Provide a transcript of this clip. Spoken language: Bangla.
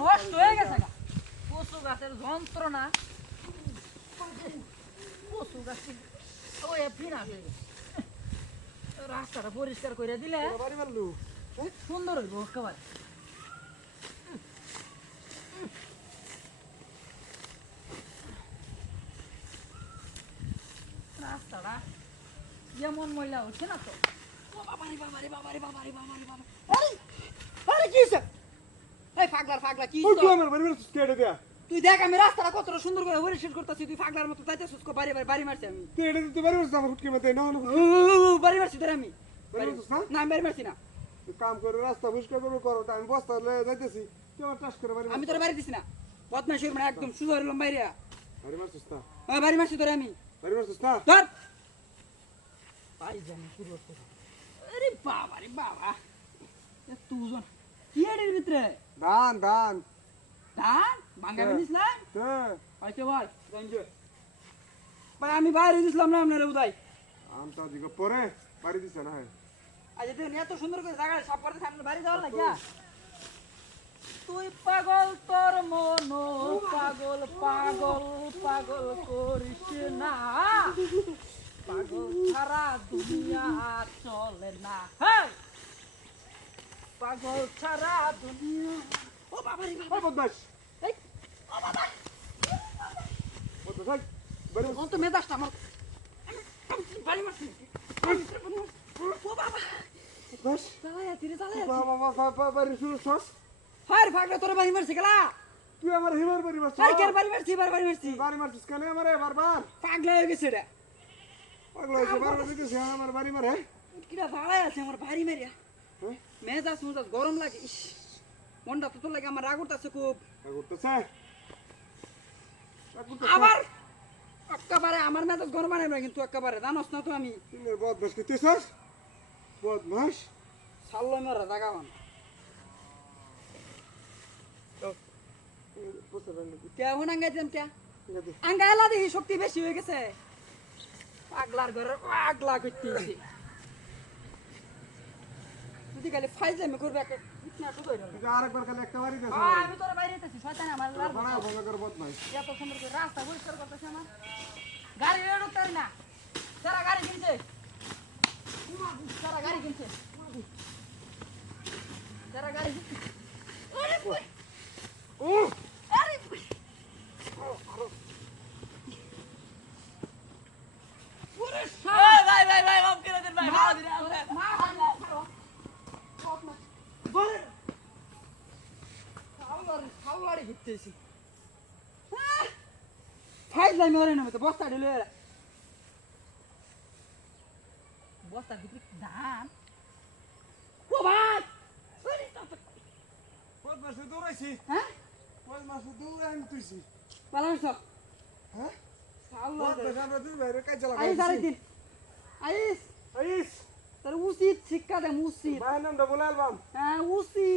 নষ্ট হয়ে গেছে গা কচু গাছের যন্ত্রণা কচু গাছ ওই বিনাশ হয়ে গেছে রাস্তাটা পরিষ্কার করে দিলে সুন্দর হইব একেবারে রাস্তাটা যেমন ময়লা হচ্ছে না তো বাবারে বাবারে বাবারে বাবারে বাবারে বাবা আরে আরে কি হইছে এই পাগলা কি হইছে তুই আমার বাড়ি কেটে দেয়া তুই দেখ আমি রাস্তাটা কতটা সুন্দর করে পরিষ্কার করতেছি তুই পাগলার মতো যাইতেছিস কো বাড়ি মারছি আমি কেটে দিতে পারবি আমার হুটকে মতে না বাড়ি মারছি তোরে আমি বাড়ি মারছিস না? না আমি বাড়ি মারছি না কাম করে রাস্তা পরিষ্কার করবে করো আমি বস্তা লয়ে যাইতেছি তুই আমার টাস করে বাড়ি আমি তোরে বাড়ি দিছি না বদমাইশ মানে একদম সুযোগ হইলাম বাইরে বাড়ি মারছিস না বাড়ি মারছি তোরে আমি বাড়ি মারছিস না ধর বাড়ি জানি শুরু করতে আরে বাবা রে বাবা তুজন কি এর ভিতরে ধান ধান ধান ভাঙা নিস না হ্যাঁ আইতে ভাই গঞ্জে ভাই আমি বাইরে দিছিলাম না আপনারে উদয় আমটা দিকে পরে বাড়ি দিছে না আজ তুই এত সুন্দর করে জায়গা সাফ করতে সামনে বাড়ি যাওয়ার না কিয়া তুই পাগল তোর মন পাগল পাগল পাগল করিস না পাগল ছাড়া দুনিয়া চলে না হ্যাঁ পাগল ছাড়া দুনিয়া ও বাবা রে বাবা বদমাস এই ও বাবা বদমাস বাড়ি ও তো মেজাজটা আমার বাড়ি মারছি ও বাবা বদমাস চালায়া তিরে চালায়া বাবা বাড়ি শুরু সস হার ফাগলা তোর বাড়ি মারছি গেলা তুই আমার হিমার বাড়ি মারছিস হাই কেন বাড়ি মারছি বাড়ি মারছি বাড়ি মারছিস কেন আমারে বারবার পাগলা হয়ে গেছে রে পাগলা হইছে বারবার দিতেছে আমার বাড়ি মারে কিরা জ্বালায় আছে আমার বাড়ি মারিয়া হ্যাঁ মেজাজ মুজাজ গরম লাগে ইস মনটা তো তোর লাগে আমার রাগ উঠতেছে খুব করতেছে আবার একেবারে আমার মেজাজ গরম বানাই না কিন্তু একেবারে জানোস না তো আমি তুই বদমাস করতেছিস বদমাস ছাড়লো মেরা জাগাবান কে হন আঙ্গাই দিলাম কে আঙ্গাইলা দেখি শক্তি বেশি হয়ে গেছে পাগলার ঘরে পাগলা করতেছি যদি খালি ফাইজলামি করবে একটা ইতনা শুধু হইল আরেকবার খালি একটা বাড়ি দেশ আমি তোরা বাইরে যেতেছি শয়তান আমার লার বড় ভঙ্গ করে বদমাস এত সুন্দর করে রাস্তা পরিষ্কার করতেছে আমার গাড়ি রেড উঠতে না যারা গাড়ি কিনছে যারা গাড়ি কিনছে যারা গাড়ি কিনছে আরে বই ও আরে বই ওরে ভাই ভাই ভাই মাফ করে দেন ভাই মাফ দিন মা বলে খাওয়াড়ি ঘুরতেছি ফাইজলামি ওরে না তো বস্তা ঢেলে বস্তার ভিতরে ধান ও ভাই বদমাসে দৌড়াইছি হ্যাঁ বদমাসে দৌড়াই আমি তুইছি পালাস হ্যাঁ আল্লাহ বদমাস আমরা দুই ভাইরে কাজ চালা আইস আরেকদিন আইস আইস তোর উচিত শিক্ষা দে উচিত ভাই নামটা বলে আলবাম হ্যাঁ উচিত